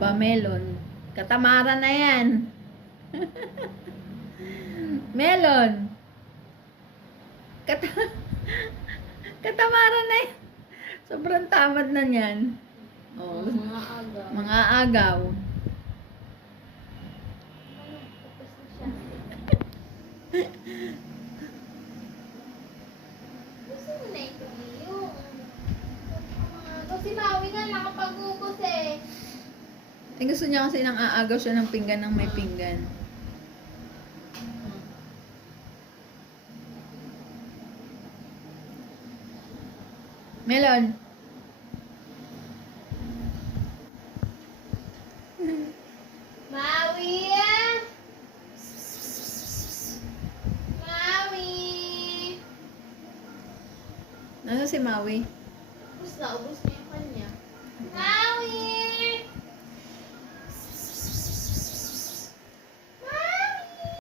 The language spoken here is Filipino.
Aba, melon. Katamaran na yan. Melon. Katamaran na yan. Sobrang tamad na niyan. Oh, Mga aga. mga agaw. Tapos na siya. Gusto mo na ito yung... Kasi Maui nga nakapag-ubos eh. Eh, gusto niya kasi nang aagaw siya ng pinggan ng may pinggan. Melon. Maui! Maui! Nasa si Maui? Ubus na yung kanya.